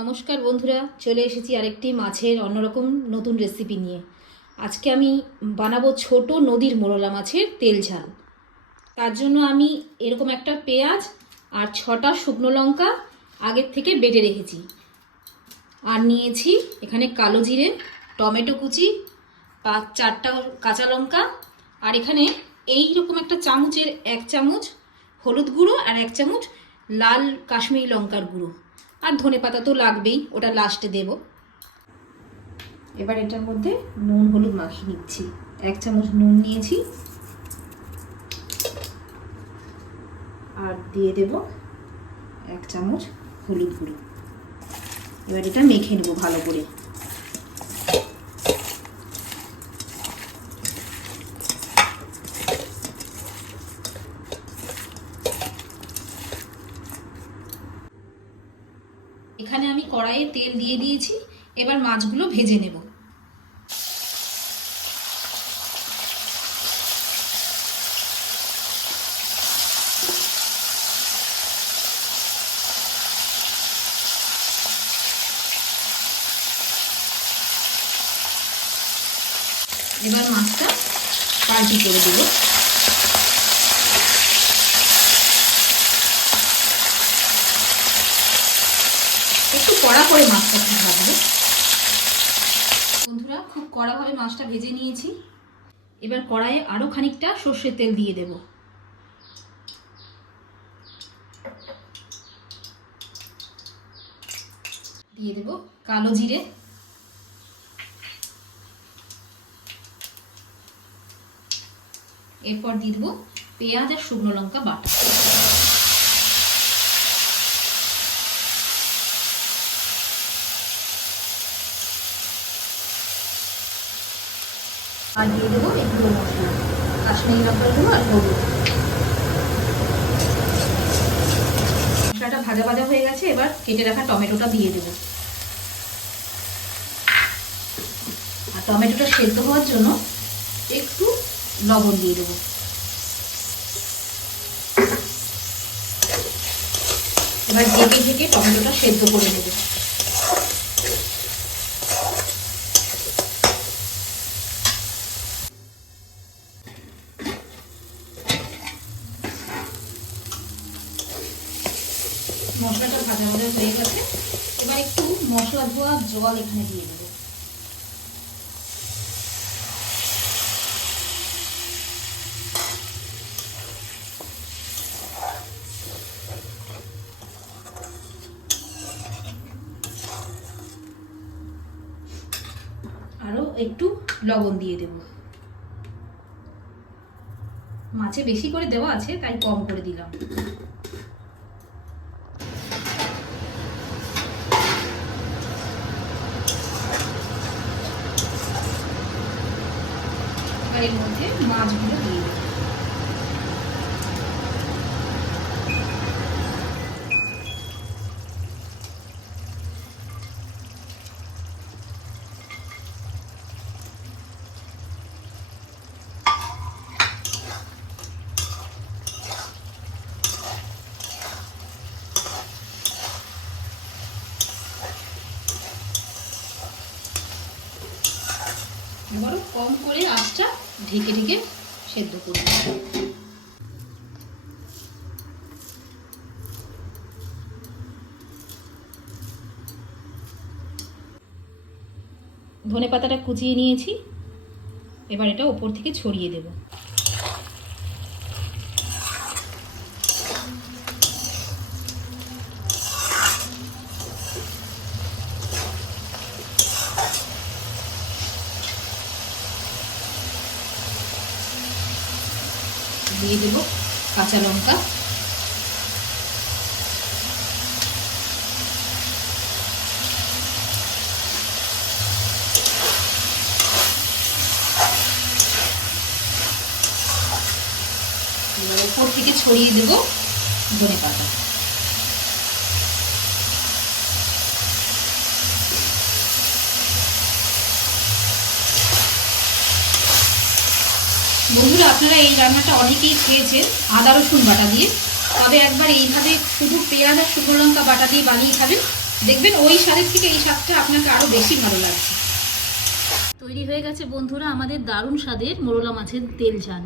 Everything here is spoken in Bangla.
নমস্কার বন্ধুরা, চলে এসেছি আরেকটি মাছের অন্যরকম নতুন রেসিপি নিয়ে। আজকে আমি বানাবো ছোট নদীর মোরলা মাছের তেল ঝাল। তার জন্য আমি এরকম একটা পেঁয়াজ আর 6টা শুকনো লঙ্কা আগের থেকে বেটে রেখেছি। আর নিয়েছি এখানে কালো জিরে, টমেটো কুচি, 4টা কাঁচা লঙ্কা, আর এখানে এইরকম একটা চামচের 1 চামচ হলুদ গুঁড়ো আর 1 চামচ লাল কাশ্মীরি লঙ্কার গুঁড়ো, আর ধনেপাতা তো লাগবেই, ওটা লাস্টে দেব। এবার এটার মধ্যে নুন হলুদ মাখিয়ে নিচ্ছি। 1 চামচ নুন নিয়েছি আর দিয়ে দেব 1 চামচ হলুদ গুঁড়ো। এবার এটা মেখে নেব ভালো করে। এখানে আমি কড়াইয়ে তেল দিয়ে দিয়েছি, এবার মাছগুলো ভেজে নেব। এবার মাছটা পাল্টি করে দেব। একটু কড়া করে মাছটা ভাজবো বন্ধুরা, খুব কড়াভাবে মাছটা ভেজে নিয়েছি। এবার কড়াইয়ে আরো খানিকটা সর্ষের তেল দিয়ে দেব। দিয়ে দেব কালো জিরে, এরপর দিয়ে দেব পেঁয়াজ আর শুকনো লঙ্কা বাটা। আর দিয়ে দেবো একটু মশলা, কাশ্মীরি লঙ্কার গুঁড়ো আর হলুদ। মশলাটা ভাজা ভাজা হয়ে গেছে, এবার কেটে রাখা টমেটোটা দিয়ে দেবো। আর টমেটোটা সেদ্ধ হওয়ার জন্য একটু লবণ দিয়ে দেবো। এবার ঢেকে ঢেকে টমেটোটা সেদ্ধ করে নেব। মশলাটা ভাজা ভাজা হয়ে গেছে, এবার একটু মশলা ধোয়া জল এখানে দিয়ে দেবো। আরো একটু লবণ দিয়ে দেব। মাছে বেশি করে দেওয়া আছে তাই কম করে দিলাম। এর মধ্যে মাছগুলো দিয়ে দেব। এবারও কম করে আঁচটা ঢেকে ঢেকে সেদ্ধ করে দেব। ধনেপাতাটা কুচিয়ে নিয়েছি, এবার এটা উপর থেকে ছড়িয়ে দেব। দিয়ে দেব কাঁচা লঙ্কা, এবার উপর থেকে ছড়িয়ে দেব ধনেপাতা। বন্ধুরা, আপনারা এই রান্নাটা অনেকেই খেয়েছেন আদা রসুন বাটা দিয়ে, তবে একবার এইভাবে শুধু পেঁয়াজ আর শুকনো লঙ্কা বাটা দিয়ে বানিয়ে খাবেন, দেখবেন ওই স্বাদের থেকে এই স্বাদটা আপনাকে আরও বেশি ভালো লাগছে। তৈরি হয়ে গেছে বন্ধুরা আমাদের দারুণ স্বাদের মোরলা মাছের তেল ঝাল।